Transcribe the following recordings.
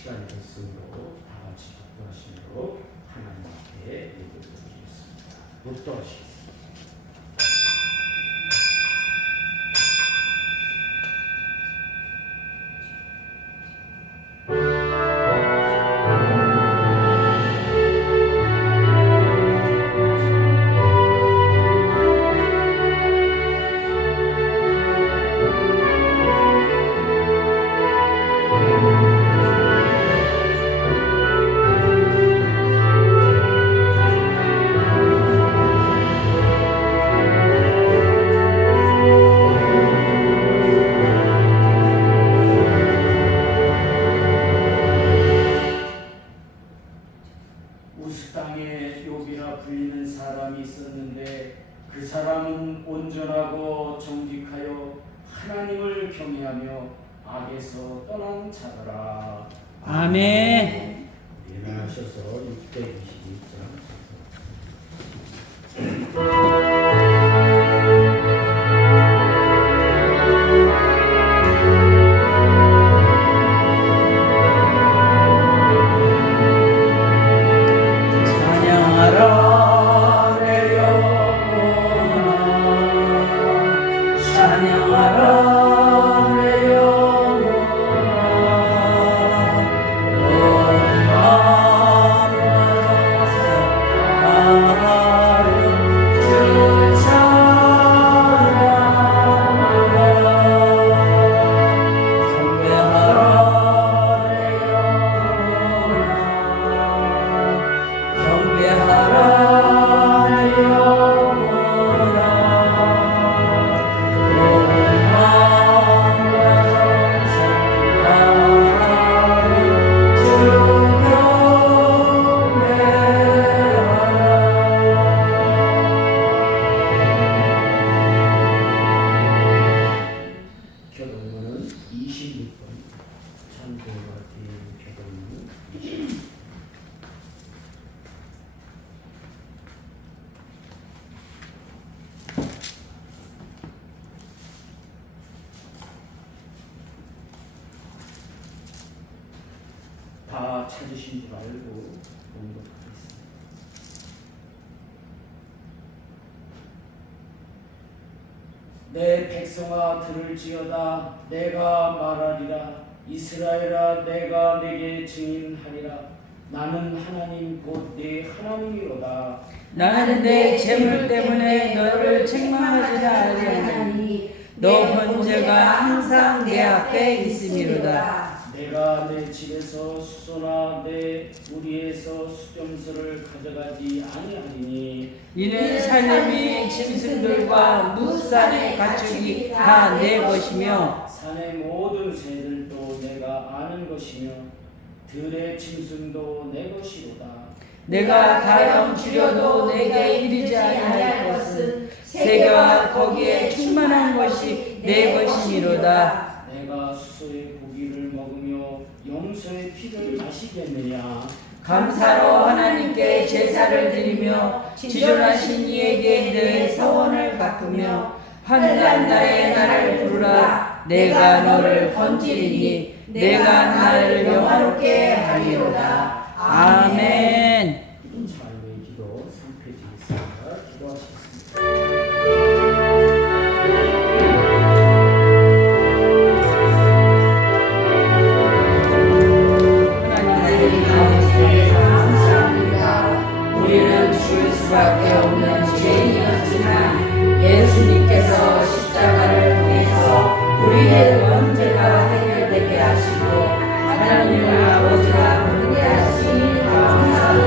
시간이 됐으므로 다 같이 독도하심으로 하나님 앞에 예배를 드리겠습니다. 독도하시겠습니다. 우스 땅에 욥이라 불리는 사람이 있었는데 그 사람은 온전하고 정직하여 하나님을 경외하며 악에서 떠난 자더라. 아멘. 일어나셔서 622장 교동문은 26번 참고가 된 교동문 26번. 다 찾으신 줄 알고 공독하겠습니다. 내 백성아 들을지어다. 내가 말하리라. 이스라엘아 내가 내게 증인하리라. 나는 하나님 곧 내 하나님이로다. 나는 내 재물 때문에 너를 책망하지 아니하니 너 번제가 항상 내 앞에 있음이로다. 내가 내 집에서 수소나 내 우리에서 수점수를 가져가지 아니하리니 이는 살림이 짐승들과 무산의 가축이 다 내 것이며 산의 모든 새들도 내가 아는 것이며 들의 짐승도 내 것이로다. 내가 가령 줄여도 내게 이르지 아니할 것은 세계와 거기에 충만한 것이 내 것이니로다. 내가 수소의 고기를 먹으며 염소의 피를 마시겠느냐. 감사로 하나님께 제사를 드리며 지존하신 이에게 내 서원을 갚으며 환난날에 나를 부르라. 내가 너를 건지리니 내가 나를 영화롭게 하리로다. 아멘. 삶의 기도 3페이지 있습니다. 기도하시겠습니다. 하나님 아버지께 감사합니다. 우리는 죽을 수밖에 없는 죄인이었지만 예수님께서 십자가를 통해서 우리의 문제가 해결되게 하시고 하나님을 아버지가 보게 하시니 감사합니다.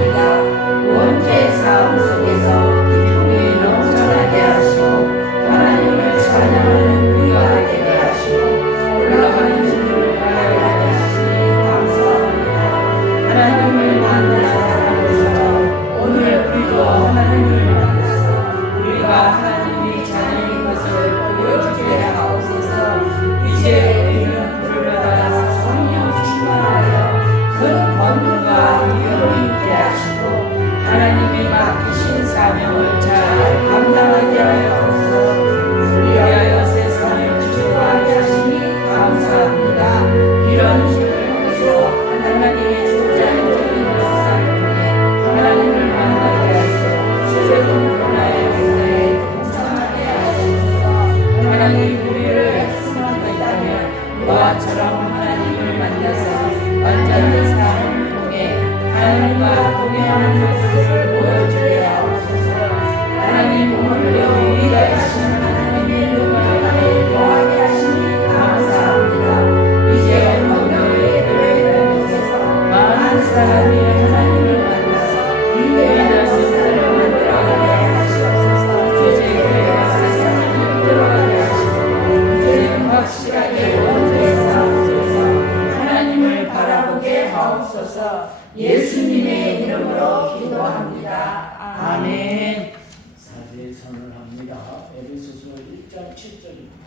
주시옵소서. 예수님의 이름으로 기도합니다. 아멘. 사죄의 선을 합니다. 에베소서 1장 7절입니다.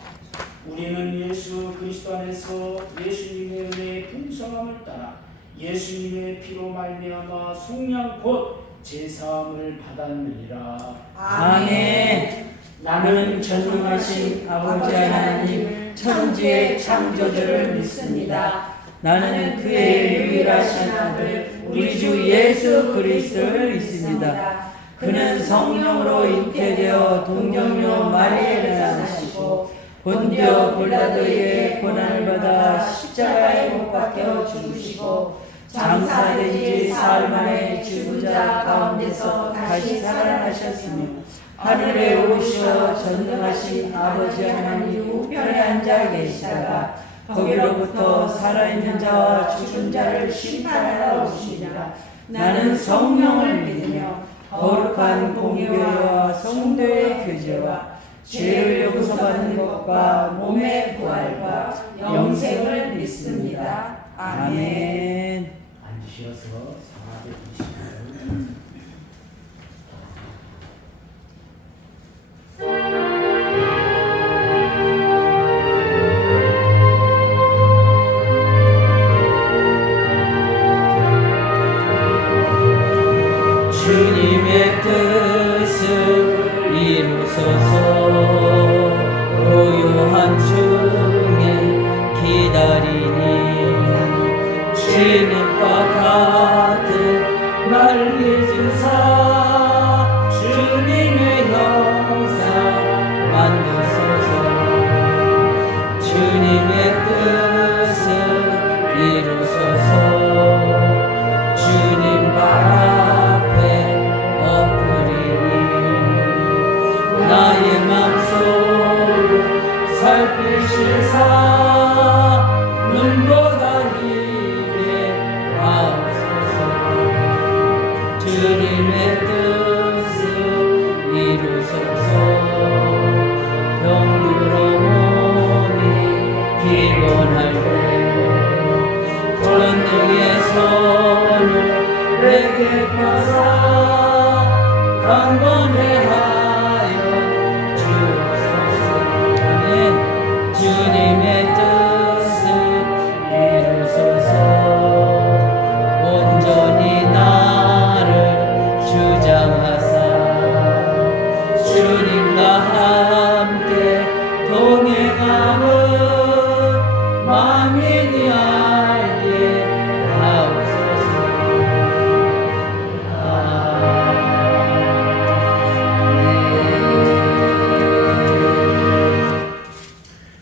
우리는 예수 그리스도 안에서 예수님의 은혜의 풍성함을 따라 예수님의 피로 말미암아 속량 곧 제사함을 받았느니라. 아멘. 나는 전능하신 아버지 하나님 천지의 창조주를 믿습니다. 나는 그의 유일하신 아들 우리 주 예수 그리스도를 믿습니다. 그는 성령으로 잉태되어 동정녀 마리아에서 나시고 본디오 빌라도에게 고난을 받아 십자가에 못 박혀 죽으시고 장사된 지 사흘 만에 죽은 자 가운데서 다시 살아나셨으며 하늘에 오르셔 전능하신 아버지 하나님 우편에 앉아 계시다가 거기로부터 살아있는 자와 죽은 자를 심판하러 오시리라. 나는 성령을 믿으며 거룩한 공교회와 성도의 교제와 죄를 용서받는 것과 몸의 부활과 영생을 믿습니다. 아멘. 앉으셔서 상하게 계시면 주님의 뜻을 이루소서. 고요한 중에 기다리니 주님과 같은 날 주사 주님의 형상 만드소서. 주님의 뜻을 이루소서. 주님 발 앞에 엎드리니 나의 맘속 살피실사 눈보다 힘에 하옵소서. 주님의 뜻을 이루소서. 병들어 몸이 피곤할 때 권능의 손을 내게 펴사 강건해 하여 주옵소서. 아멘. 주님의 뜻을 이루소서. 온전히 나를 주장하사 주님과 함께 동행하는 만민이 알게 하옵소서.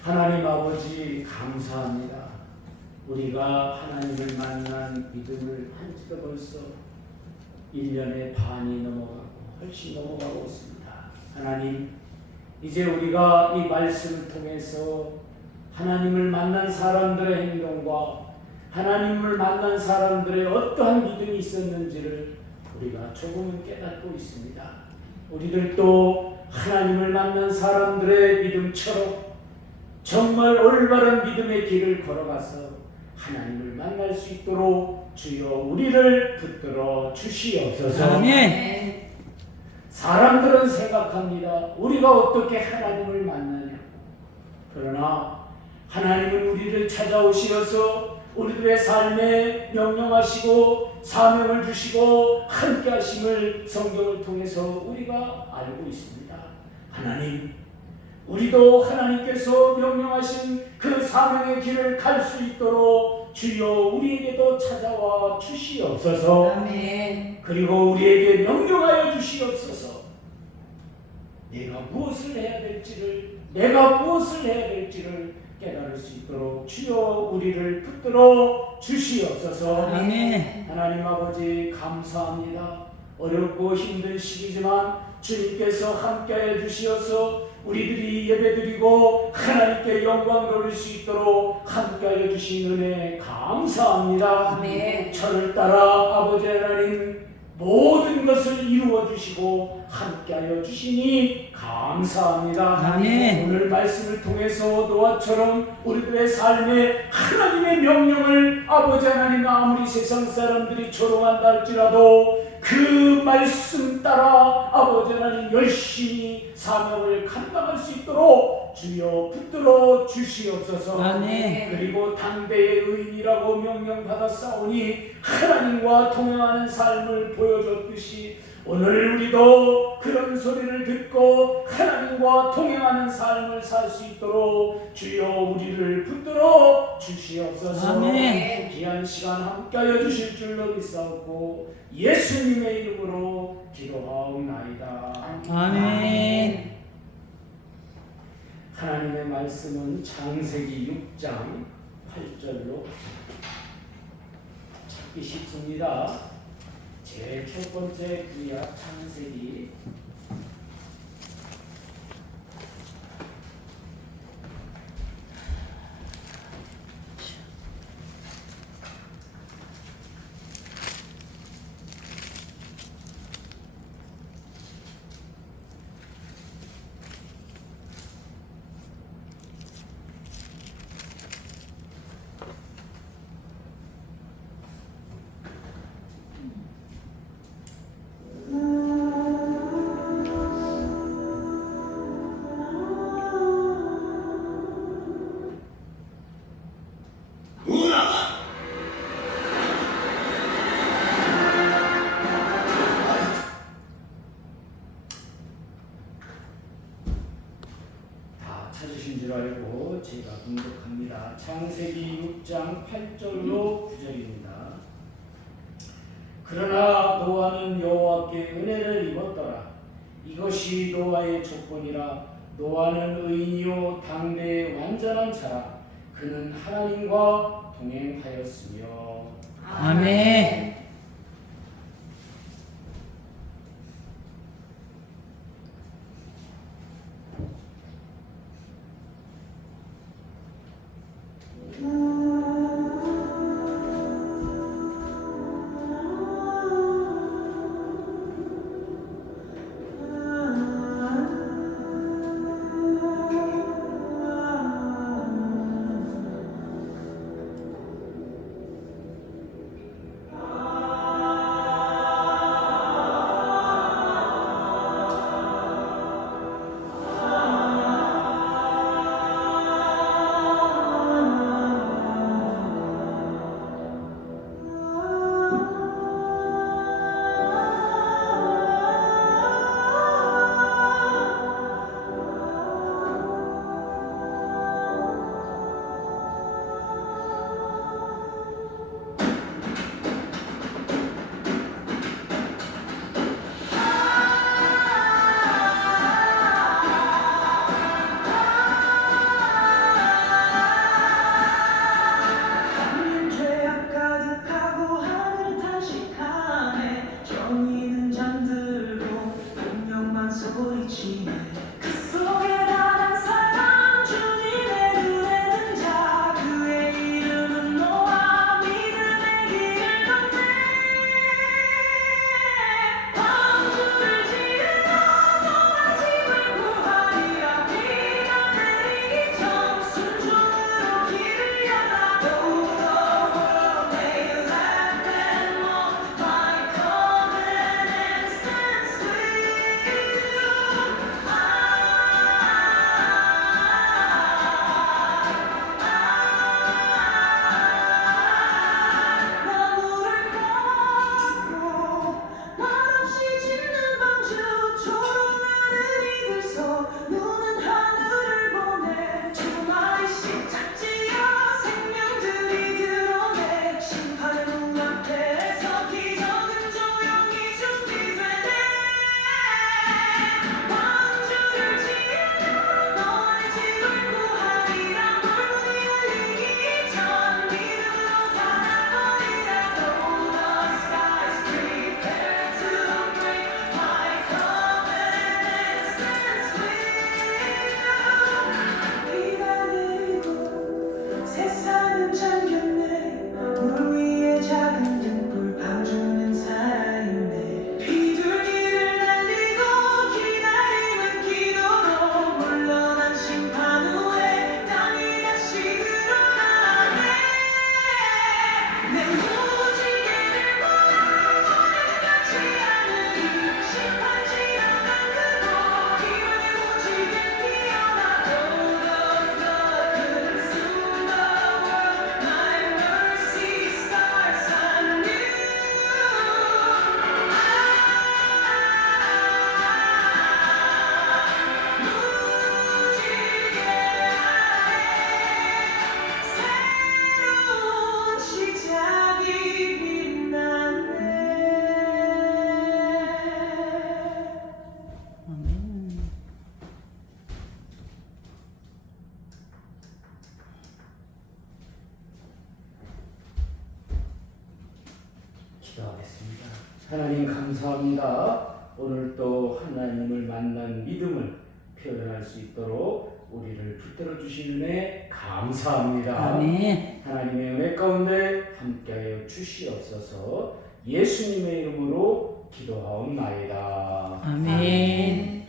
하나님 아버지 감사합니다. 우리가 하나님을 만난 믿음을 한지도 벌써 1년의 반이 넘어가고 훨씬 넘어가고 있습니다. 하나님, 이제 우리가 이 말씀을 통해서 하나님을 만난 사람들의 행동과 하나님을 만난 사람들의 어떠한 믿음이 있었는지를 우리가 조금은 깨닫고 있습니다. 우리들도 하나님을 만난 사람들의 믿음처럼 정말 올바른 믿음의 길을 걸어가서 하나님을 만날 수 있도록 주여 우리를 붙들어 주시옵소서. 아멘. 사람들은 생각합니다. 우리가 어떻게 하나님을 만나냐. 그러나 하나님은 우리를 찾아오시어서 우리들의 삶에 명령하시고 사명을 주시고 함께 하심을 성경을 통해서 우리가 알고 있습니다. 하나님, 우리도 하나님께서 명령하신 그 사명의 길을 갈 수 있도록 주여 우리에게도 찾아와 주시옵소서. 아멘. 그리고 우리에게 명령하여 주시옵소서. 내가 무엇을 해야 될지를 깨달을 수 있도록 주여 우리를 붙들어 주시옵소서. 아멘. 하나님 아버지 감사합니다. 어렵고 힘든 시기지만 주님께서 함께하여 주시어서 우리들이 예배드리고 하나님께 영광 돌릴 수 있도록 함께하여 주신 은혜 감사합니다. 아멘. 저를 따라 아버지 하나님 모든 것을 이루어 주시고 함께하여 주시니 감사합니다. 아멘. 오늘 말씀을 통해서 노아처럼 우리들의 삶에 하나님의 명령을 아버지 하나님 아무리 세상 사람들이 조롱한다 할지라도 그 말씀 따라 아버지 하나님 열심히 사명을 감당할 수 있도록 주여 붙들어 주시옵소서. 아멘. 그리고 당대의 의인이라고 명령받았사오니 하나님과 동행하는 삶을 보여줬듯이 오늘 우리도 그런 소리를 듣고 하나님과 동행하는 삶을 살 수 있도록 주여 우리를 붙들어 주시옵소서. 아멘. 귀한 시간 함께하여 주실 줄로 믿사옵고 예수님의 이름으로 기도하옵나이다. 아멘. 하나님의 말씀은 창세기 6장 8절로 찾기 쉽습니다. 제일 첫 번째 구약 창세기 8절로 9절입니다. 그러나 노아는 여호와께 은혜를 입었더라. 이것이 노아의 조건이라. 노아는 의인이요 당대의 완전한 자라. 그는 하나님과 동행하였으며. 아멘. 기도하겠습니다. 하나님 감사합니다. 오늘 또 하나님을 만난 믿음을 표현할 수 있도록 우리를 붙들어 주신 은혜 감사합니다. 아멘. 하나님의 은혜 가운데 함께하여 주시옵소서. 예수님의 이름으로 기도하옵나이다. 아멘.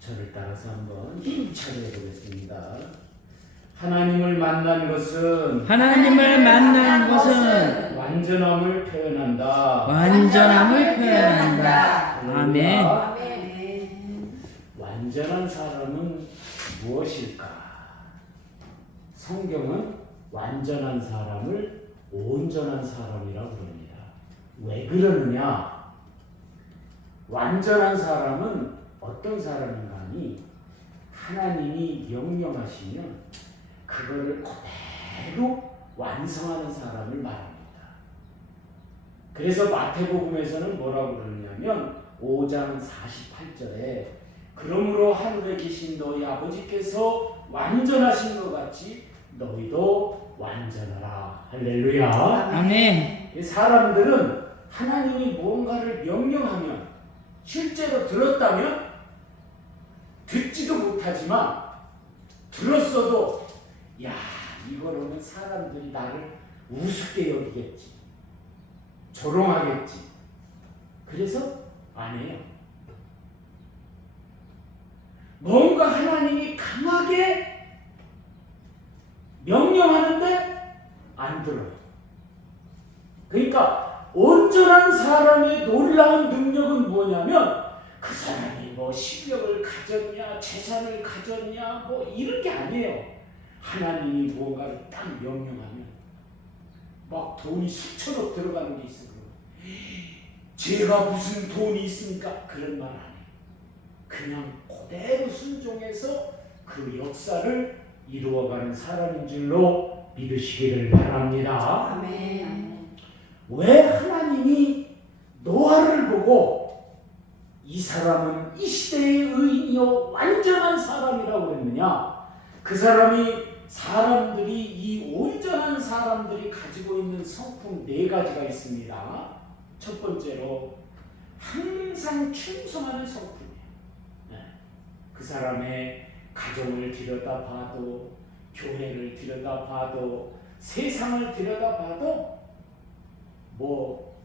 저를 따라서 한번 힘차게 해보겠습니다. 하나님을 만난 것은 완전함을 표현한다. 완전함을 표현한다. 아멘. 아멘. 완전한 사람은 무엇일까? 성경은 완전한 사람을 온전한 사람이라고 부릅니다. 왜 그러느냐? 완전한 사람은 어떤 사람인가 하니 하나님이 명령하시면 그거를 그대로 완성하는 사람을 말합니다. 그래서 마태복음에서는 뭐라고 그러냐면 5장 48절에 그러므로 하늘에 계신 너희 아버지께서 완전하신 것 같이 너희도 완전하라. 할렐루야. 아멘. 사람들은 하나님이 무언가를 명령하면 실제로 들었다면 듣지도 못하지만 들었어도 야 이거로는 사람들이 나를 우습게 여기겠지, 조롱하겠지. 그래서 안 해요. 뭔가 하나님이 강하게 명령하는데 안 들어요. 그러니까 온전한 사람의 놀라운 능력은 뭐냐면 그 사람이 뭐 실력을 가졌냐 재산을 가졌냐 뭐 이런 게 아니에요. 하나님이 무언가를 딱 명령하면 막 돈이 수천억 들어가는 게 있어요. 제가 무슨 돈이 있습니까? 그런 말 안 해요. 그냥 그대로 순종해서 그 역사를 이루어가는 사람인 줄로 믿으시기를 바랍니다. 아멘. 왜 하나님이 노아를 보고 이 사람은 이 시대의 의인이요 완전한 사람이라고 그랬느냐? 그 사람들이 이 온전한 사람들이 가지고 있는 성품 4가지가 있습니다. 첫 번째로 항상 충성하는 성품이에요. 그 사람의 가정을 들여다봐도 교회를 들여다봐도 세상을 들여다봐도 뭐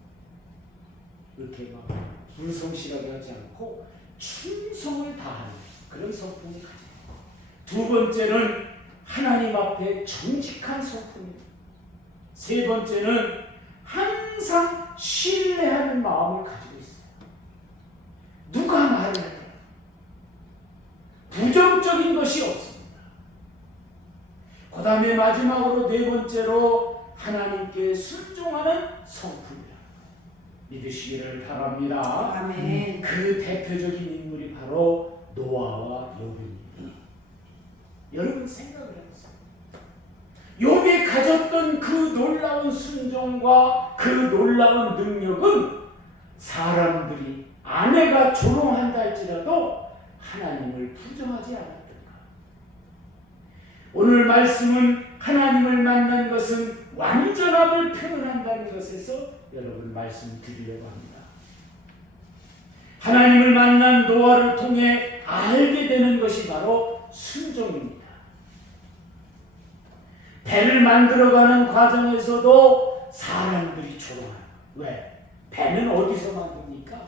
이렇게 막 불성실하게 하지 않고 충성을 다하는 그런 성품이 가지고 있고, 두 번째는 하나님 앞에 정직한 성품입니다. 세 번째는 항상 신뢰하는 마음을 가지고 있어요. 누가 말을 해도 부정적인 것이 없습니다. 그 다음에 마지막으로 4번째로 하나님께 순종하는 성품이다. 믿으시기를 바랍니다. 아멘. 그 대표적인 인물이 바로 노아와 욥입니다. 여러분 생각을 해보세요. 욥이 가졌던 그 놀라운 순종과 그 놀라운 능력은 사람들이 아내가 조롱한다 할지라도 하나님을 부정하지 않았던가. 오늘 말씀은 하나님을 만난 것은 완전함을 표현한다는 것에서 여러분 말씀 드리려고 합니다. 하나님을 만난 노아를 통해 알게 되는 것이 바로 순종입니다. 배를 만들어가는 과정에서도 사람들이 조롱하는. 왜? 배는 어디서 만듭니까?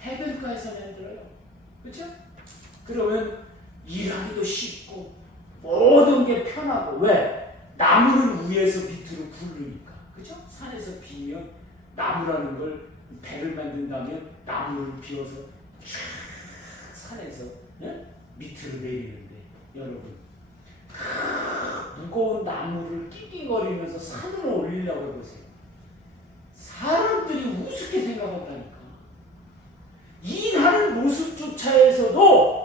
해변가에서 만들어요. 그렇죠? 그러면 일하기도 쉽고 모든 게 편하고. 왜? 나무는 위에서 밑으로 굴르니까, 그죠? 산에서 비면 나무라는 걸 배를 만든다면 나무를 비워서 쫙 산에서 밑으로 내리는데, 여러분 무거운 나무를 낑낑거리면서 산으로 올리려고 해보세요. 사람들이 우습게 생각한다니까. 일하는 모습조차에서도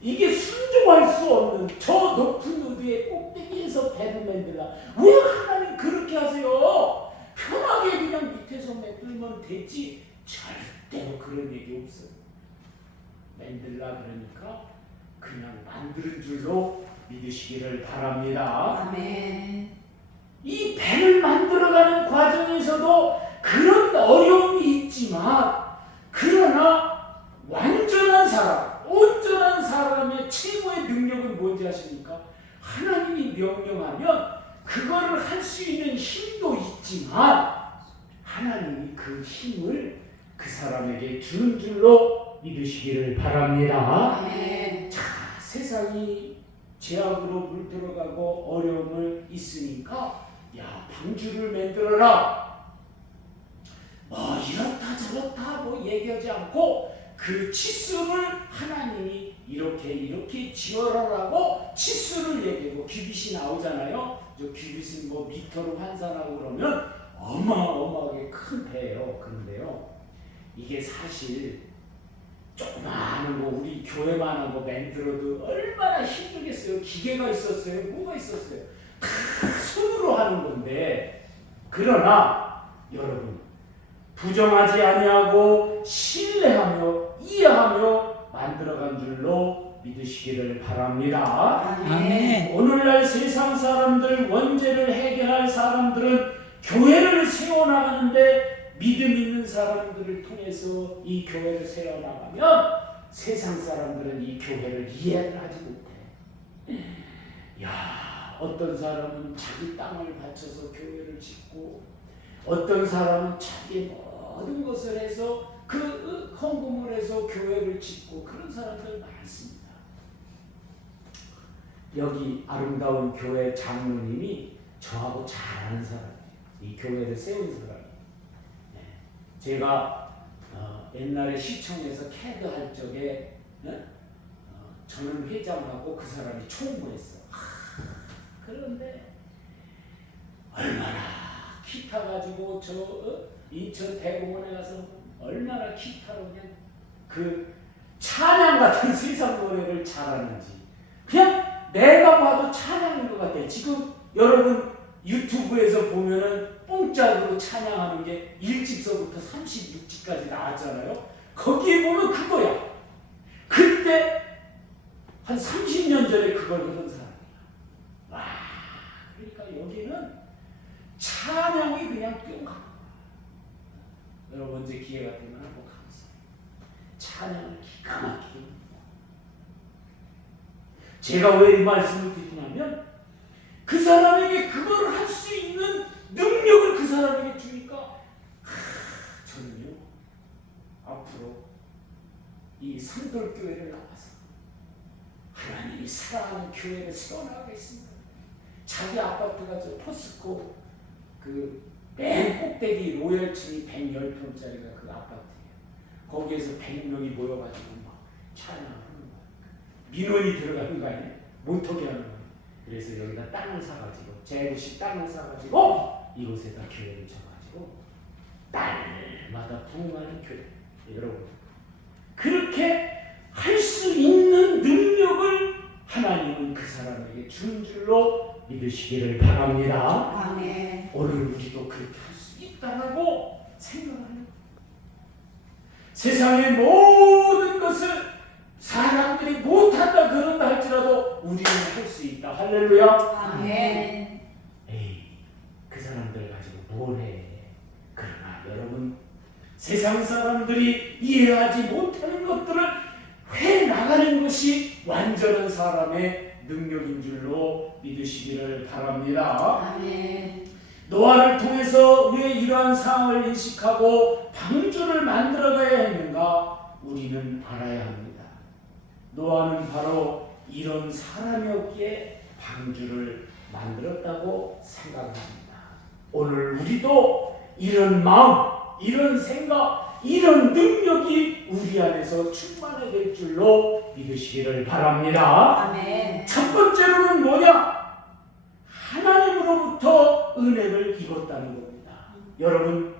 이게 순종할 수 없는 저 높은 우리의 꼭대기에서 배를 만들라. 왜 하나님 그렇게 하세요? 편하게 그냥 밑에서 만들면 되지. 절대로 그런 얘기 없어요. 만들라 그러니까 그냥 만드는 줄로 믿으시기를 바랍니다. 아멘. 이 배를 만들어가는 과정에서도 그런 어려움이 있지만, 그러나 완전한 사람, 온전한 사람의 최고의 능력은 뭔지 아십니까? 하나님이 명령하면 그거를 할 수 있는 힘도 있지만 하나님이 그 힘을 그 사람에게 주는 줄로 믿으시기를 바랍니다. 아멘. 자, 세상이 죄악으로 물들어가고 어려움을 있으니까 야, 방주를 만들어라. 뭐 이렇다 저렇다 뭐 얘기하지 않고 그 치수를 하나님이 이렇게 지어라라고 치수를 얘기하고, 규빗이 나오잖아요. 저 규빗은 뭐 미터로 환산하고 그러면 어마어마하게 큰 배예요. 그런데요, 이게 사실 조그마한 거 우리 교회만 하고 만들어도 얼마나 힘들겠어요. 기계가 있었어요? 뭐가 있었어요? 다 손으로 하는 건데, 그러나 여러분 부정하지 아니하고 신뢰하며 이해하며 만들어간 줄로 믿으시기를 바랍니다. 아멘. 오늘날 세상 사람들, 원죄를 해결할 사람들은 교회를 세워나가는데 믿음 있는 사람들을 통해서 이 교회를 세워나가면 세상 사람들은 이 교회를 이해를 하지 못해. 야, 어떤 사람은 자기 땅을 바쳐서 교회를 짓고, 어떤 사람은 자기 모든 것을 해서 그 헌금을 해서 교회를 짓고, 그런 사람들 많습니다. 여기 아름다운 교회 장로님이 저하고 잘 아는 사람이에요. 이 교회를 세운 사람이에요. 네. 제가 옛날에 시청에서 캐드 할 적에 저는 회장하고 그 사람이 총무했어. 그런데 얼마나 기타 가지고 인천 대공원에 가서 얼마나 기타로 그냥 그 찬양 같은 세상 노래를 잘하는지, 그냥 내가 봐도 찬양인 것 같아요. 지금 여러분 유튜브에서 보면은 뽕짝으로 찬양하는 게 1집서부터 36집까지 나왔잖아요. 거기에 보면 그거야. 그때 한 30년 전에 그걸 하던 사람이야. 와, 그러니까 여기는 찬양이 그냥 뛰어가. 여러분 언제 기회가 되면 한번 가보세요. 찬양을 기가 막히게. 제가 왜 이 말씀을 드리냐면, 그 사람에게 그걸 할 수 있는 능력을 그 사람에게 주니까 저는요 앞으로 이 산돌교회를 나와서 하나님이 사랑하는 교회를 세워나가겠습니다. 자기 아파트가 저 포스코 그 맨 꼭대기 로열층이 110평짜리가 그 아파트예요. 거기에서 100명이 모여가지고 막 찬양하는 거야. 민원이 들어가는 거 아니에요? 못하게 하는 거예요. 그래서 여기다 땅을 사가지고, 제구시 땅을 사가지고 이곳에다 교회를 쳐가지고 날마다 부흥하는 교회. 여러분 그렇게 할 수 있는 능력을 하나님은 그 사람에게 준 줄로 믿으시기를 바랍니다. 아멘. 오늘 우리도 그렇게 할 수 있다라고 생각하는, 세상의 모든 것을 사람들이 못한다 그런다 할지라도 우리는 할 수 있다. 할렐루야. 아멘. 에이, 그 사람들 가지고 뭘 해. 그러나 여러분 세상 사람들이 이해하지 못하는 것들을 해나가는 것이 완전한 사람의 능력인 줄로 믿으시기를 바랍니다. 아멘. 노아를 통해서 왜 이러한 상황을 인식하고 방주를 만들어가야 했는가? 우리는 알아야 합니다. 노아는 바로 이런 사람이었기에 방주를 만들었다고 생각합니다. 오늘 우리도 이런 마음, 이런 생각, 이런 능력이 우리 안에서 충만하게 될 줄로 믿으시기를 바랍니다. 아멘. 첫 번째로는 뭐냐? 하나님으로부터 은혜를 입었다는 겁니다. 여러분,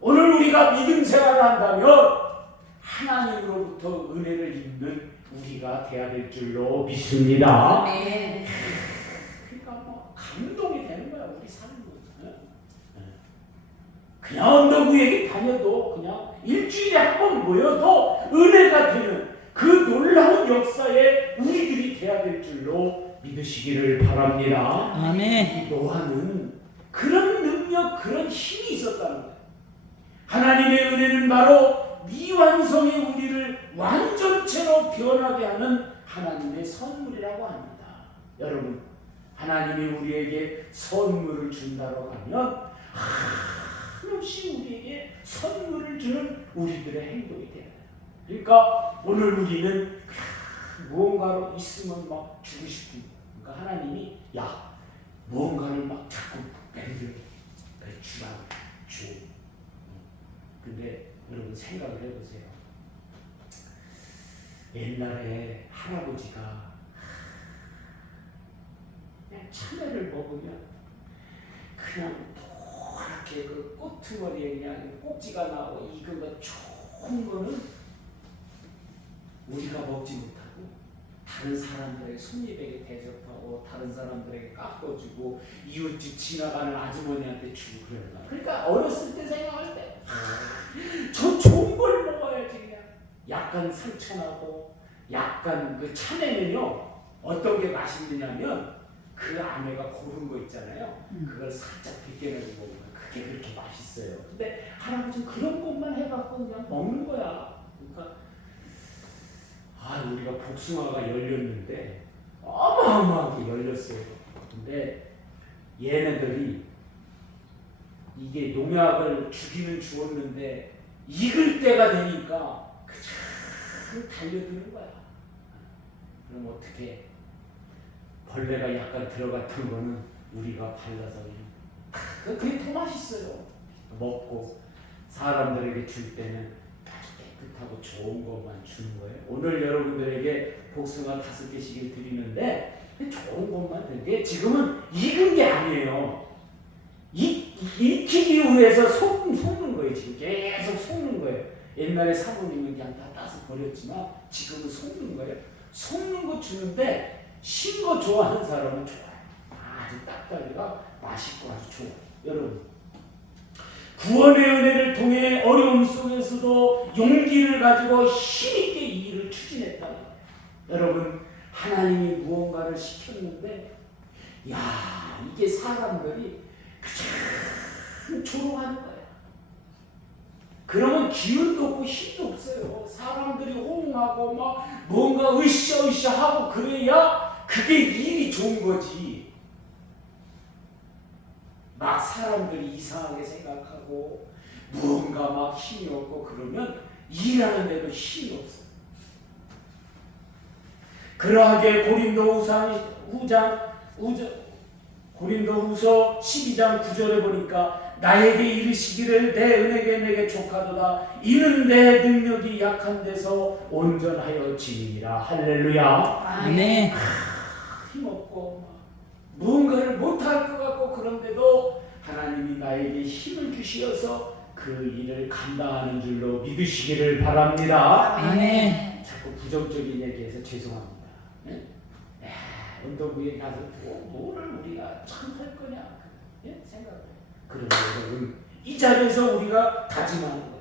오늘 우리가 믿음 생활을 한다면 하나님으로부터 은혜를 입는 우리가 돼야 될 줄로 믿습니다. 아멘. 그러니까 뭐 감동이 되는 거야, 우리 삶은. 그냥 언덕위에 다녀도 그냥 일주일에 한 번 모여도 은혜가 되는 그 놀라운 역사에 우리들이 돼야 될 줄로 믿으시기를 바랍니다. 아멘. 노아는 그런 능력, 그런 힘이 있었다는 거예요. 하나님의 은혜는 바로 미완성의 우리를 완전체로 변하게 하는 하나님의 선물이라고 합니다. 여러분, 하나님이 우리에게 선물을 준다고 하면 한없이 우리에게 선물을 주는 우리들의 행동이 돼야 돼요. 그러니까 오늘 우리는 무언가로 있으면 막 주고 싶은, 그러니까 하나님이 야 무언가를 막 자꾸 만들어 주라고 줘. 근데 여러분 생각을 해보세요. 옛날에 할아버지가 그냥 참외를 먹으면 그냥 노랗게 그 꼬투머리에 그냥 꼭지가 나오고 익은 거 좋은 거는 우리가 먹지 못하고 다른 사람들에게, 손님에게 대접하고 다른 사람들에게 깎아주고 이웃집 지나가는 아주머니한테 주고 그러는 거야. 그러니까 어렸을 때 생각할 때 저 좋은 걸 먹어야지. 그냥 약간 상처나고 약간 그 참외는요 어떤 게 맛있느냐면 그 안에가 고른 거 있잖아요. 그걸 살짝 벗겨내고 먹으면 그게 그렇게 맛있어요. 근데 할아버지는 그런 것만 해갖고 그냥 먹는 거야. 그러니까 우리가 복숭아가 열렸는데 어마어마하게 열렸어요. 근데 얘네들이 이게 농약을 주기는 주었는데 익을 때가 되니까 그 달려드는 거야. 그럼 어떻게? 벌레가 약간 들어갔던 거는 우리가 발라서 그냥 그게 더 맛있어요. 먹고 사람들에게 줄 때는 깨끗하고 좋은 것만 주는 거예요. 오늘 여러분들에게 복숭아 5개씩을 드리는데 좋은 것만 드리는데 지금은 익은 게 아니에요. 익히기 위해서 속는 거예요. 지금 계속 속는 거예요. 옛날에 사모님은 그냥 다 따서 버렸지만 지금은 속는 거예요. 속는 거 주는데 신 거 좋아하는 사람은 좋아요. 아주 딱딱이가 맛있고 아주 좋아요. 여러분, 구원의 은혜를 통해 어려움 속에서도 용기를 가지고 힘있게 이 일을 추진했다. 여러분, 하나님이 무언가를 시켰는데 이게 사람들이 참 조롱하는 거야. 그러면 기운도 없고 힘도 없어요. 사람들이 호응하고 막 뭔가 으쌰으쌰 하고 그래야 그게 일이 좋은 거지. 막 사람들이 이상하게 생각하고 무언가 막 힘이 없고 그러면 일하는데도 힘이 없어. 그러하게 고린도후서 12장 9절에 보니까 나에게 이르시기를 내 은혜가 내게 족하도다. 이는 내 능력이 약한 데서 온전하여 지니라. 할렐루야. 아멘. 힘없고 무언가를 못할 것 같고 그런데도 하나님이 나에게 힘을 주시어서 그 일을 감당하는 줄로 믿으시기를 바랍니다. 아멘. 자꾸 부정적인 얘기해서 죄송합니다. 네? 언덕 위에 가서 뭐를 우리가 참 할 거냐 생각해. 그러면 여러분 이 자리에서 우리가 다짐하는 거예요.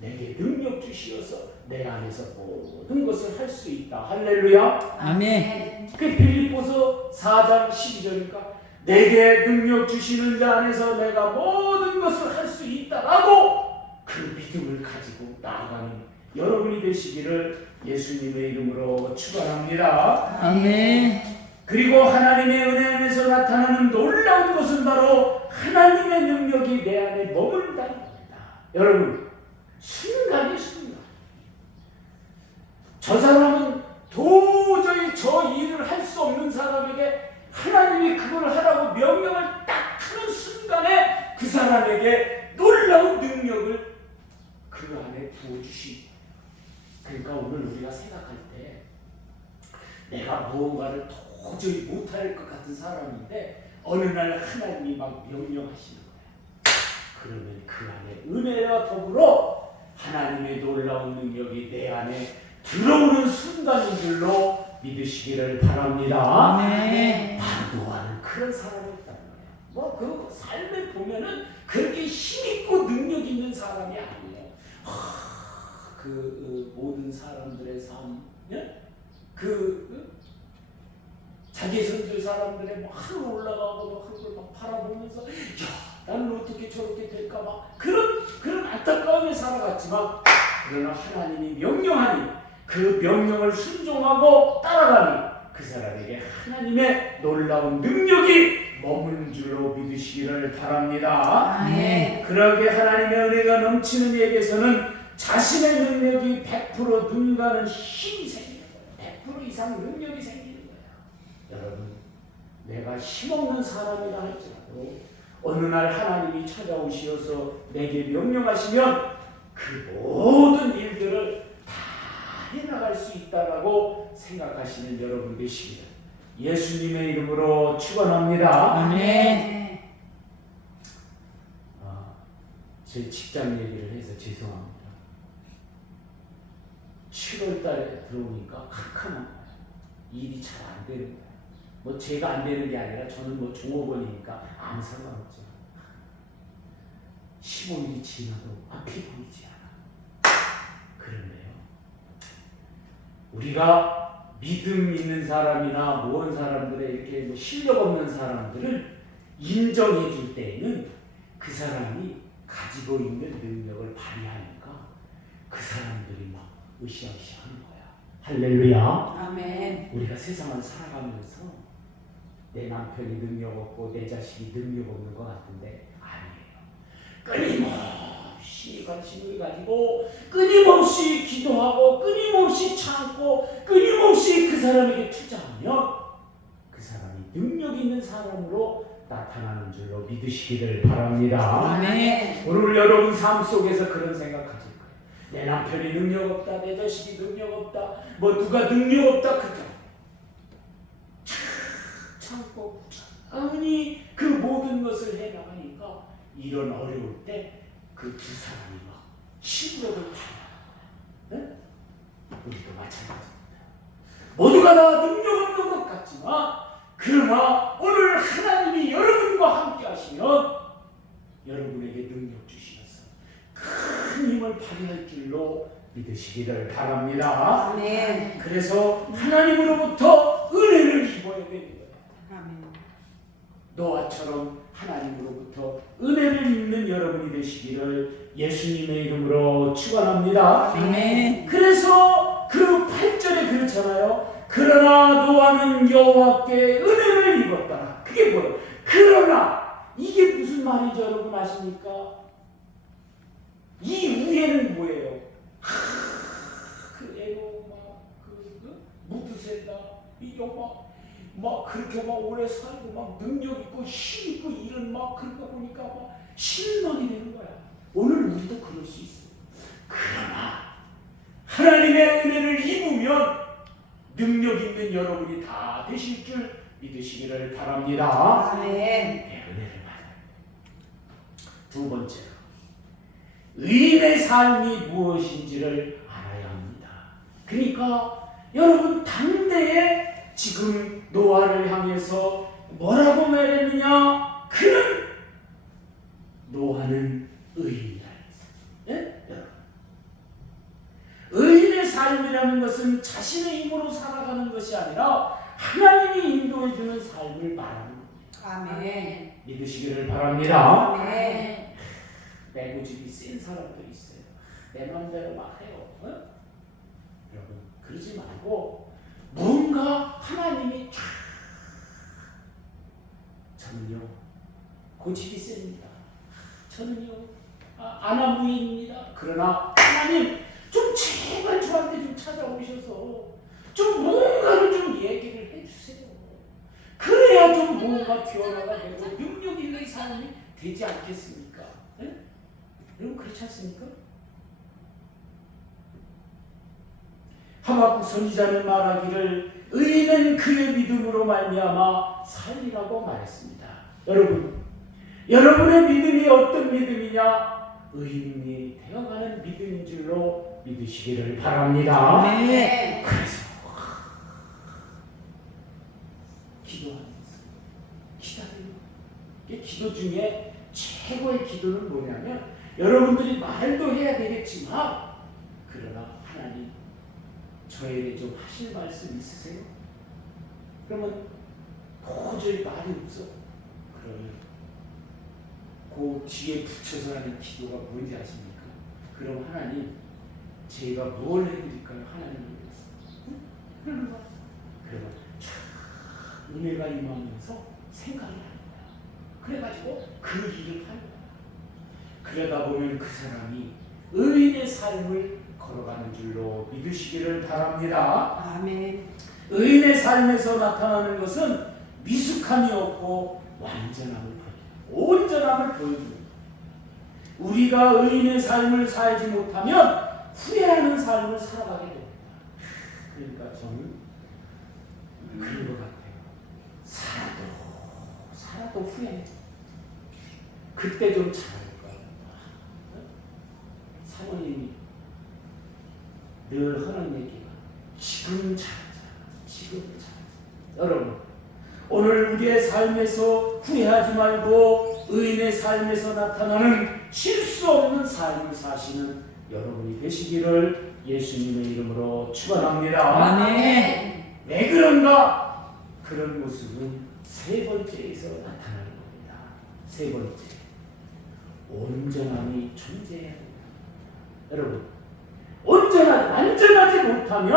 내게 능력 주시어서 내 안에서 모든 것을 할 수 있다. 할렐루야. 아멘. 그 빌립보서 4장 12절이니까 내게 능력 주시는 자 안에서 내가 모든 것을 할 수 있다라고 그 믿음을 가지고 나아가는 여러분이 되시기를 예수님의 이름으로 축원합니다. 아멘. 그리고 하나님의 은혜 안에서 나타나는 놀라운 것은 바로 하나님의 능력이 내 안에 머문다는 겁니다. 여러분, 순간이 순간. 저 사람은 도저히 저 일을 할 수 없는 사람에게 하나님이 그걸 하라고 명령을 딱 하는 순간에 그 사람에게 놀라운 능력을 그 안에 부어주신. 그러니까 오늘 우리가 생각할 때 내가 무언가를 도저히 못할 것 같은 사람인데 어느 날 하나님이 막 명령하시는 거야. 그러면 그 안에 은혜와 더불어 하나님의 놀라운 능력이 내 안에 들어오는 순간인 줄로 믿으시기를 바랍니다. 아멘. 바로 노아는 그런 사람이었다는 거예요. 뭐 그 삶에 보면은 그렇게 힘있고 능력 있는 사람이 아니에요. 모든 사람들의 삶, 예? 자기 선줄 사람들의 막 하늘 올라가고 막 그걸 막 바라보면서 야, 나는 어떻게 저렇게 될까 막 그런 안타까움에 살아갔지만 그러나 하나님이 명령하니 그 명령을 순종하고 따라가니 그 사람에게 하나님의 놀라운 능력이 머무는 줄로 믿으시기를 바랍니다. 아멘. 그러게 하나님의 은혜가 넘치는 이에게서는 자신의 능력이 100% 능가하는 힘이 생기는 거예요. 100% 이상 능력이 생기는 거예요. 여러분, 내가 힘없는 사람이라 할지라도 어느 날 하나님이 찾아오시어서 내게 명령하시면 그 모든 일들을 다 해나갈 수 있다라고 생각하시는 여러분 되시기를 예수님의 이름으로 축원합니다. 아멘. 제 직장 얘기를 해서 죄송합니다. 7월 달에 들어오니까 캄캄한 거예요. 일이 잘 안 되는 거예요. 뭐 제가 안 되는 게 아니라 저는 뭐 종업원이니까 아무 상관없죠. 15일이 지나도 앞이 보이지 않아. 그런데요, 우리가 믿음 있는 사람이나 모은 사람들의 이렇게 뭐 실력 없는 사람들을 인정해 줄 때에는 그 사람이 가지고 있는 능력을 발휘하니까 그 사람들이 막 으쌰으쌰하는 거야. 할렐루야. 아멘. 우리가 세상을 살아가면서 내 남편이 능력 없고 내 자식이 능력 없는 것 같은데 아니에요. 끊임없이 관심을 가지고 끊임없이 기도하고 끊임없이 참고 끊임없이 그 사람에게 투자하면 그 사람이 능력 있는 사람으로 나타나는 줄로 믿으시기를 바랍니다. 아멘. 오늘 여러분 삶 속에서 그런 생각하실 거예요. 내 남편이 능력 없다, 내 자식이 능력 없다, 뭐 누가 능력 없다 그죠? 참고 꾸준히 그 모든 것을 해나가니까 이런 어려울 때 그 두 사람이 막 힘력을 발휘하는 거예요. 네? 우리도 마찬가지입니다. 모두가 다 능력 없는 것 같지만 그러나 오늘 하나님이 여러분과 함께 하시면 여러분에게 능력 주시면서 큰 힘을 발휘할 줄로 믿으시기를 바랍니다. 아멘. 그래서 하나님으로부터 은혜를 입어야 되는 거예요. 아멘. 노아처럼 하나님으로부터 은혜를 입는 여러분이 되시기를 예수님의 이름으로 축원합니다. 아멘. 그래서 그 8절에 그렇잖아요. 그러나 노아는 여호와께 은혜를 입었다. 그게 뭐예요? 그러나 이게 무슨 말인지 여러분 아십니까? 이 위에는 뭐예요? 그 애고 막 무드세다 이거 막 그렇게 막 오래 살고 막 능력 있고 힘 있고 이런 막 그런 거 보니까 막 실망이 되는 거야. 오늘 우리도 그럴 수 있어요. 그러나 하나님의 은혜를 입으면 능력 있는 여러분이 다 되실 줄 믿으시기를 바랍니다. 아멘. 네, 은혜를 받아요. 두 번째로 의인의 삶이 무엇인지를 알아야 합니다. 그러니까 여러분 당대에 지금 노아를 향해서 뭐라고 말했느냐? 그는 노아는 의인이다. 예? 의인의 삶이라는 것은 자신의 힘으로 살아가는 것이 아니라 하나님이 인도해주는 삶을 말하는 겁니다. 아멘. 믿으시기를 바랍니다. 아멘. 매고집이 센 사람들이 있어요. 내 마음대로 막 해요. 어? 여러분 그러지 말고 뭔가 하나님이 저는요 고집이 셉니다. 저는요 아나무인입니다. 그러나 하나님 좀 제발 저한테 좀 찾아오셔서 좀 뭔가를 좀 얘기를 해주세요. 그래야 그래야 좀 뭔가 변화가 되고 능력 있는 삶이 되지 않겠습니까? 네? 여러분 그렇지 않습니까? 하박국 선지자는 말하기를 의인은 그의 믿음으로 말미암아 살리라고 말했습니다. 여러분의 믿음이 어떤 믿음이냐? 의인이 되어가는 믿음인 줄로 믿으시기를 바랍니다. 아멘. 그래서 기도하면서 기다리는 기도 중에 최고의 기도는 뭐냐면 여러분들이 말도 해야 되겠지만 그러나 하나님 저에게 좀 하실 말씀 있으세요? 그러면 도저히 말이 없어. 그러면 그 뒤에 붙여서 하는 기도가 뭔지 아십니까? 그럼 하나님 제가 뭘 해드릴까요? 하나님을 위해서. 그러면 은혜가 임하면서 생각을 하는 거야. 그래가지고 그 일을 하는 거야. 그러다 보면 그 사람이 의인의 삶을 걸어가는 줄로 믿으시기를 바랍니다. 아멘. 의인의 삶에서 나타나는 것은 미숙함이 없고 완전함을 보여줍니다. 온전함을 보여줍니다. 우리가 의인의 삶을 살지 못하면 후회하는 삶을 살아가게 됩니다. 그러니까 저는 그런 것 같아요. 살아도 후회해. 그때 좀 잘할 거야. 사모님이 늘 하는 얘기가 지금 잘하자. 지금 잘하자. 여러분 오늘 우리의 삶에서 후회하지 말고 의인의 삶에서 나타나는 실수 없는 삶을 사시는 여러분이 되시기를 예수님의 이름으로 축원합니다. 아멘. 왜 그런가? 그런 모습은 세 번째에서 나타나는 겁니다. 세 번째, 온전함이 존재해야 됩니다. 여러분, 완전하지 못하면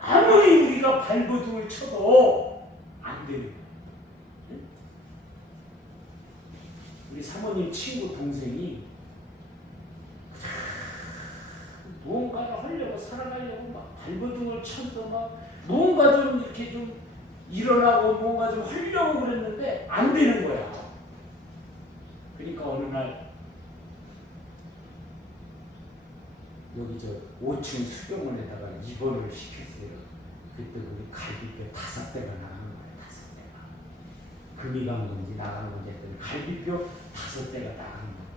아무리 우리가 발버둥을 쳐도 안 됩니다. 우리 사모님 친구 동생이 무언가를 하려고 살아가려고 막 발버둥을 쳐서 막 뭔가 좀 이렇게 좀 일어나고 뭔가 좀 하려고 그랬는데 안 되는 거야. 그러니까 어느 날 여기 저 5층 수병원에다가 입원을 시켰어요. 그때 우리 갈비뼈 5대가 나가는 거예요. 5대가. 금이 간 건지 나간 건지 했더니 갈비뼈 5대가 나간 거예요.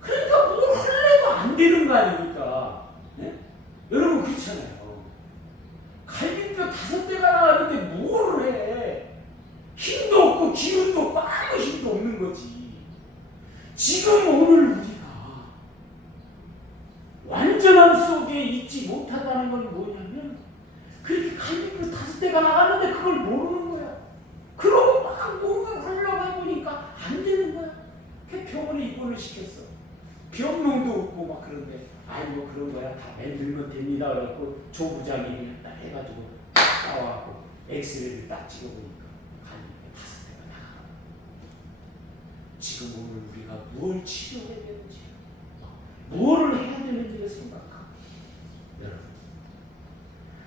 그러니까 뭘 하려고 안 되는 거 아닙니까? 네? 여러분 그렇잖아요. 갈비뼈 5대가 나가는데 뭘 해? 힘도 없고 기운도 없고 아무 힘도 없는 거지. 지금 오늘 우리가 완전함 속에 있지 못하다는 건 뭐냐면 그렇게 갈비뼈 5대가 나갔는데 그걸 모르는 거야. 그러고 막 뭔가 하려고 해보니까 안 되는 거야. 그 병원에 입원을 시켰어. 병명도 없고 막 그런데 아이고 그런 거야 다 만들면 됩니다. 그래갖고 조부장이 그냥 딱 해가지고 나와갖고 엑스레이를 딱 찍어보니까 갈비뼈 5대가 나가. 지금 오늘 우리가 뭘 치료해야 되는지 뭐를 해야 되는지를 생각하고 여러분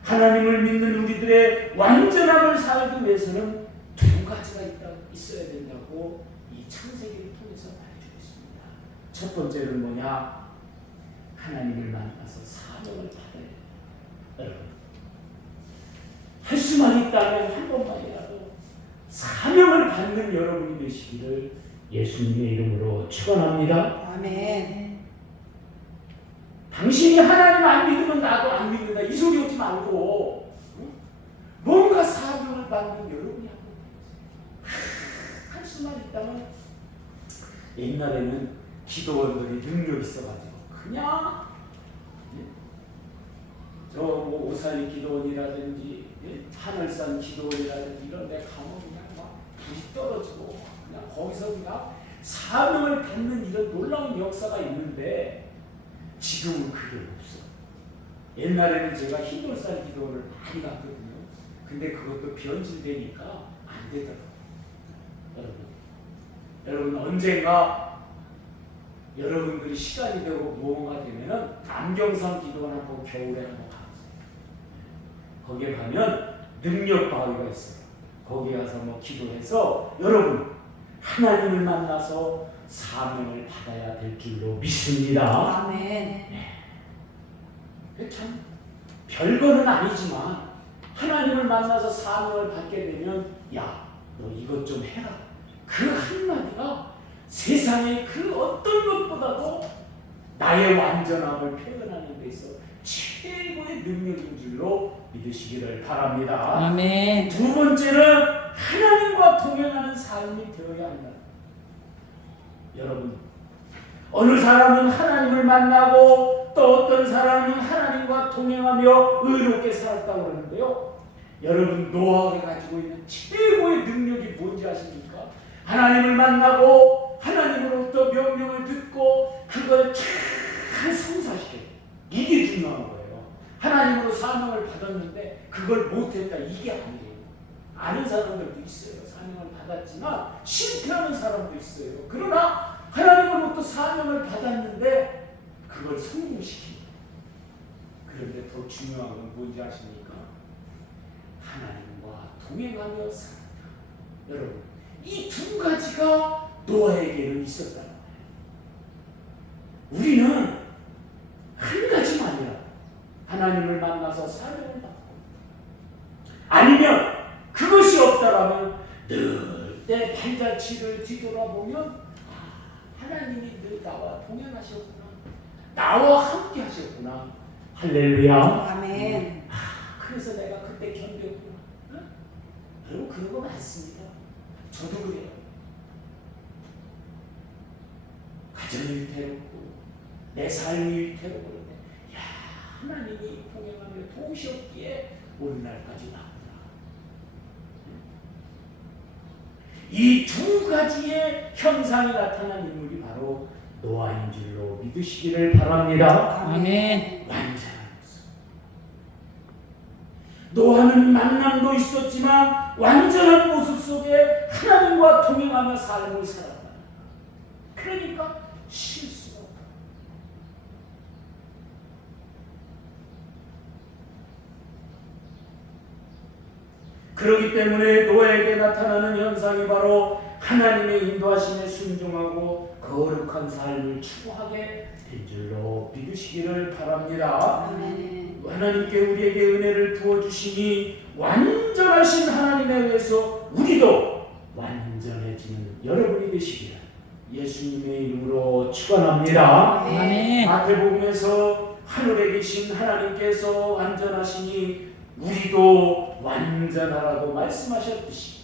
하나님을 믿는 우리들의 완전함을 살기 위해서는 2가지가 있어야 된다고 이 창세기를 통해서 말해주고 있습니다. 첫 번째는 뭐냐? 하나님을 만나서 사명을 받아야 됩니다. 여러분 할 수만 있다면 한 번만이라도 사명을 받는 여러분이 되시기를 예수님의 이름으로 축원합니다. 아멘. 당신이 하나님 안 믿으면 나도 안 믿는다 이 소리 오지 말고 뭔가 사명을 받는 여러분이 한번 되세요. 할 수만 있다면 옛날에는 기도원들이 능력 있어가지고 그냥 저 뭐 오사리 기도원이라든지 하늘산 기도원이라든지 이런 데 가면 그냥 막 불이 떨어지고 그냥 거기서 그냥 사명을 받는 이런 놀라운 역사가 있는데 지금은 그게 없어. 옛날에는 제가 흰돌산 기도를 많이 갔거든요. 근데 그것도 변질되니까 안 되더라고요. 여러분 언젠가 여러분들이 시간이 되고 무언가 되면은 남경산 기도원 한번 겨울에 한번 가보세요. 거기에 가면 능력 바위가 있어요. 거기 가서 뭐 기도해서 여러분 하나님을 만나서 사명을 받아야 될 줄로 믿습니다. 아멘. 참 별거는 아니지만 하나님을 만나서 사명을 받게 되면 야, 너 이것 좀 해라. 그 한마디가 세상의 그 어떤 것보다도 나의 완전함을 표현하는 데 있어 최고의 능력인 줄로 믿으시기를 바랍니다. 아멘. 두 번째는 하나님과 동행하는 삶이 되어야 한다. 여러분, 어느 사람은 하나님을 만나고 또 어떤 사람은 하나님과 동행하며 의롭게 살았다고 그러는데요. 여러분, 노아가 가지고 있는 최고의 능력이 뭔지 아십니까? 하나님을 만나고 하나님으로부터 명령을 듣고 그걸 잘 성사시켜. 이게 중요한 거예요. 하나님으로 사명을 받았는데 그걸 못했다, 이게 아니에요. 아는 사람들도 있어요. 사명을 받았지만 실패하는 사람도 있어요. 그러나 하나님으로부터 사명을 받았는데 그걸 성공시킵니다. 그런데 더 중요한 건 뭔지 아십니까? 하나님과 동행하며 살았다. 여러분, 이 두 가지가 노아에게는 있었다는 거예요. 우리는 한 가지만이라 하나님을 만나서 사명을 받고 아니면 그것이 없다라면 늘 내 발자취를 뒤돌아보면 하나님이 늘 나와 동행하셨구나, 나와 함께 하셨구나. 할렐루야. 아멘. 그래서 내가 그때 견뎠구나. 응? 여러분, 그런 거 많습니다. 저도 그래요. 가정이 위태롭고 내 삶이 위태롭고 그런데 야, 하나님이 동행하며 도우셨기에 오늘날까지 나구나. 이 두 가지의 현상이 나타난 인물이 바로 노아인 줄로 믿으시기를 바랍니다. 아멘. 완전한 모습. 노아는 만남도 있었지만 완전한 모습 속에 하나님과 동행하며 삶을 살았다. 그러니까 실수가 없다. 그렇기 때문에 노아에게 나타나는 현상이 바로 하나님의 인도하심에 순종하고 거룩한 삶을 추구하게 된 줄로 믿으시기를 바랍니다. 아멘. 하나님께 우리에게 은혜를 부어주시니 완전하신 하나님에 의해서 우리도 완전해지는 여러분이 되시기를 예수님의 이름으로 축원합니다. 아멘. 마태복음에서 하늘에 계신 하나님께서 완전하시니 우리도 완전하라고 말씀하셨듯이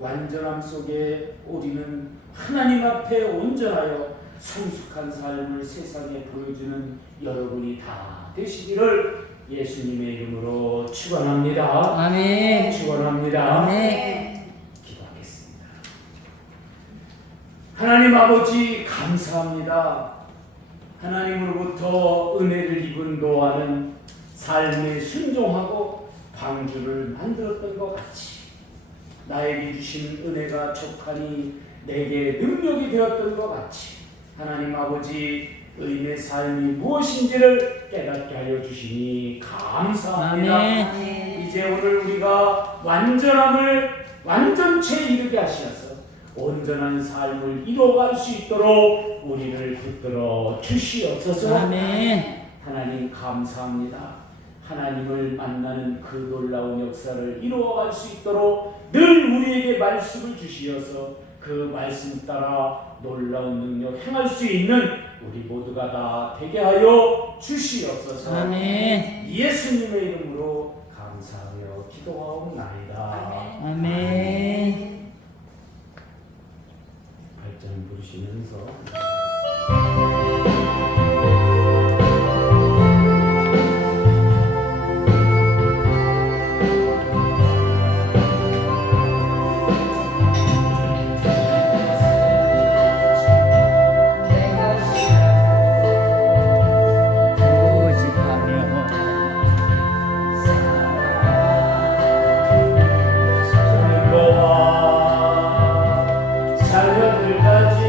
완전함 속에 우리는 하나님 앞에 온전하여 성숙한 삶을 세상에 보여주는 여러분이 다 되시기를 예수님의 이름으로 축원합니다. 아멘. 축원합니다. 아멘. 기도하겠습니다. 하나님 아버지 감사합니다. 하나님으로부터 은혜를 입은 노아는 삶에 순종하고 방주를 만들었던 것 같이 나에게 주신 은혜가 족하니 내게 능력이 되었던 것 같이 하나님 아버지 의인의 삶이 무엇인지를 깨닫게 하여 주시니 감사합니다. 아멘. 이제 오늘 우리가 완전함을 완전체에 이르게 하시어서 온전한 삶을 이루어갈 수 있도록 우리를 붙들어 주시옵소서. 아멘. 하나님 감사합니다. 하나님을 만나는 그 놀라운 역사를 이루어갈 수 있도록 늘 우리에게 말씀을 주시어서 그 말씀 따라 놀라운 능력 행할 수 있는 우리 모두가 다 되게 하여 주시옵소서. 아멘. 예수님의 이름으로 감사하며 기도하옵나이다. 아멘. 발전 부르시면서 자녀들까지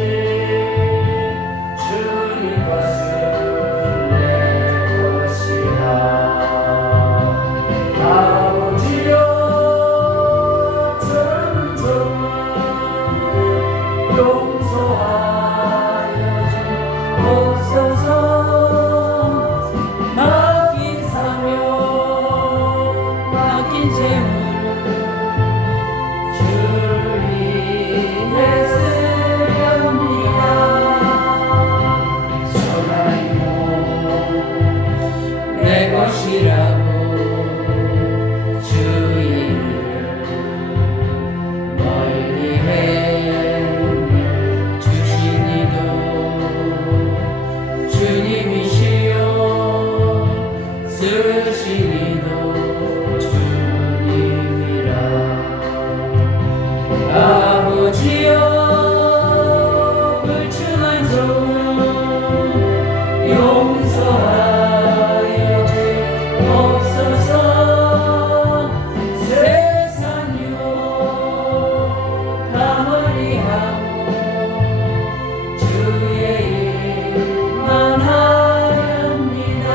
주의 일만 하렵니다.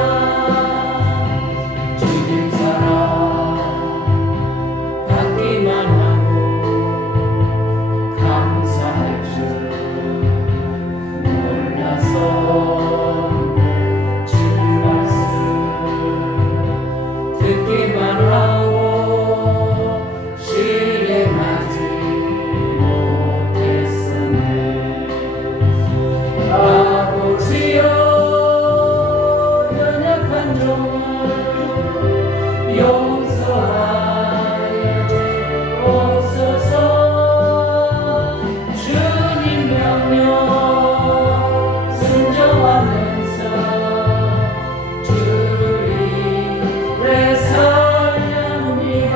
주님 사랑 받기만 하고 감사할 줄 몰라서 주 말씀 듣기만 하고 실행하지 못했었네. 아버지여 연약한 종을 용서하여 주옵소서. 주님 명령 순종하면서 주를 위해 살렵니다.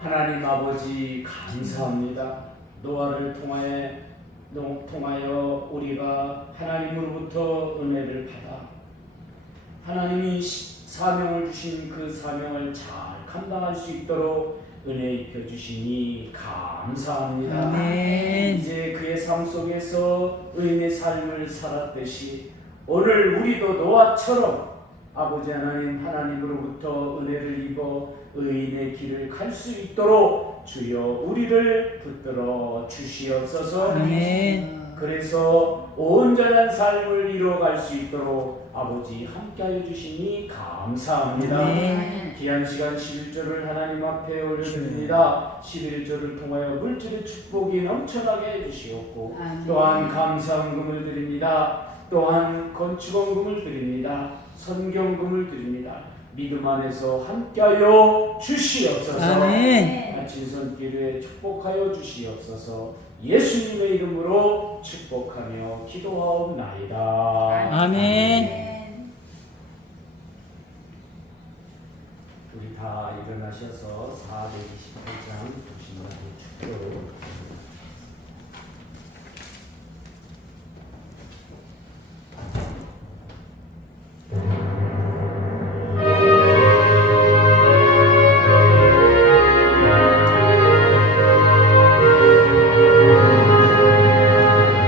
하나님 아버지 감사합니다. 노아를 통하여 우리가 하나님으로부터 은혜를 받아 하나님이 사명을 주신 그 사명을 잘 감당할 수 있도록 은혜 입혀 주시니 감사합니다. 아멘. 이제 그의 삶 속에서 의인의 삶을 살았듯이 오늘 우리도 노아처럼 아버지 하나님으로부터 은혜를 입어 의인의 길을 갈 수 있도록 주여 우리를 붙들어 주시옵소서. 아멘. 그래서 온전한 삶을 이루어갈 수 있도록 아버지 함께하여 주시니 감사합니다. 아멘. 귀한 시간 11조를 하나님 앞에 올려드립니다. 11조를 통하여 물질의 축복이 넘쳐나게 해주시옵고 아멘. 또한 감사헌금을 드립니다. 또한 건축헌금을 드립니다. 선경금을 드립니다. 믿음 안에서 함께하여 주시옵소서. 아멘. 마친 손길에 축복하여 주시옵소서. 예수님의 이름으로 축복하며 기도하옵나이다. 아멘. 우리 다 일어나셔서 428장 보시면 축도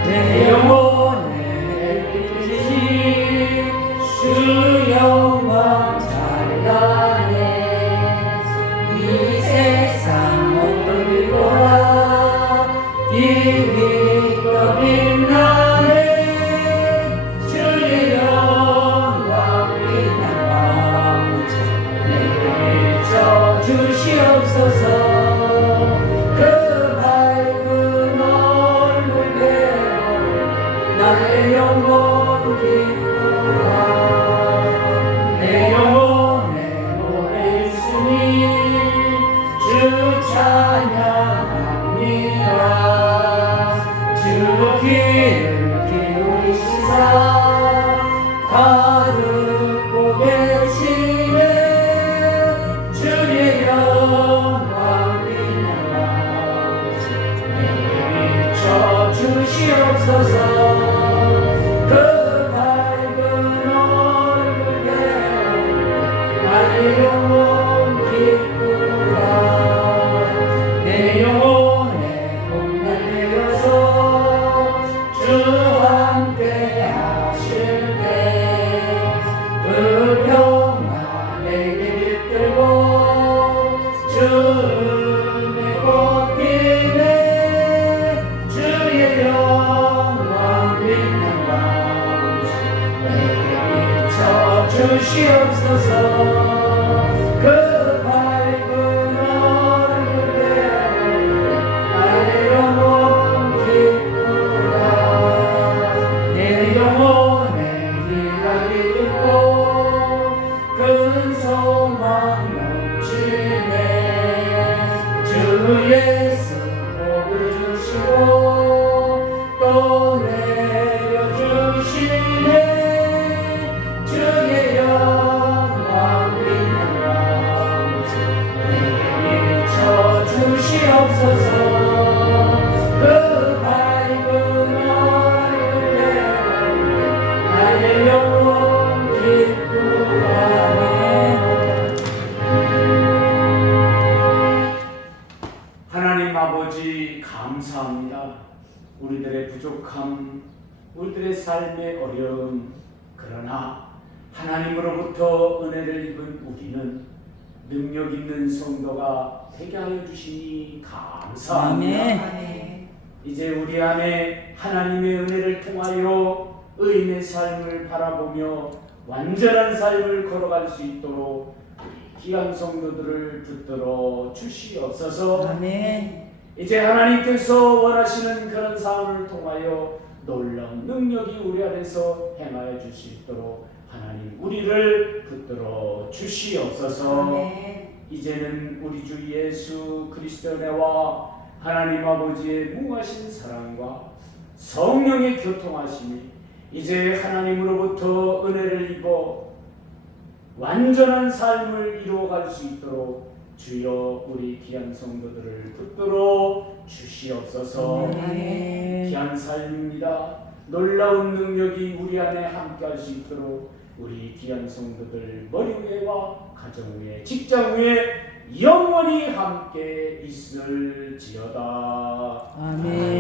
내 영혼을 주 영광 찬란해. 이 세상 어떤 빛보다 빛이 더 빛나네. 주의 영광 빛나라. 내게 비춰 주시옵소서. 그 밝은 얼굴 배워 나의 영혼 기쁘라. 내 영혼에 노래 있으니 주 찬양합니다. 주 귀를 기울이시사 가득 계시네. 주의 영광 빛나라. 내게 비춰 주시옵소서. 그 밝은 얼굴 배워 나의 영혼 기쁘라. 내 영혼에 봄날 되어서 주 함께 하실 때 그 평화 내게 깃들고 주의 꽃피네. 주의 영광 빛나라. 내게 비춰 주시옵소서. 그 밝은 얼굴 배워 나의 영혼 기쁘라. 내 영혼에 희락이 있고 큰 소망 넘치네. 주 예수 복을 주시고 또 내려주시네. 주의 영광 빛나라. 내게 비춰 주시옵소서. 그 밝은 얼굴 배워 나의 영혼 기쁘라. 감사합니다. 우리들의 부족함, 우리들의 삶의 어려움, 그러나 하나님으로부터 은혜를 입은 우리는 능력 있는 성도가 되게 하여 주시니 감사합니다. 아멘. 아멘. 이제 우리 안에 하나님의 은혜를 통하여 의인의 삶을 바라보며 완전한 삶을 걸어갈 수 있도록 귀한 성도들을 붙들어 주시옵소서. 아멘. 이제 하나님께서 원하시는 그런 상황을 통하여 놀라운 능력이 우리 안에서 행하여 줄 수 있도록 하나님 우리를 붙들어 주시옵소서. 아멘. 이제는 우리 주 예수 그리스도의 은혜와 하나님 아버지의 무하신 사랑과 성령의 교통하심이 이제 하나님으로부터 은혜를 입어 완전한 삶을 이루어갈 수 있도록 주여 우리 귀한 성도들을 붙들어 주시옵소서. 아멘. 귀한 삶입니다. 놀라운 능력이 우리 안에 함께할 수 있도록 우리 귀한 성도들 머리 위에와 가정 위에 직장 위에 영원히 함께 있을지어다. 아멘.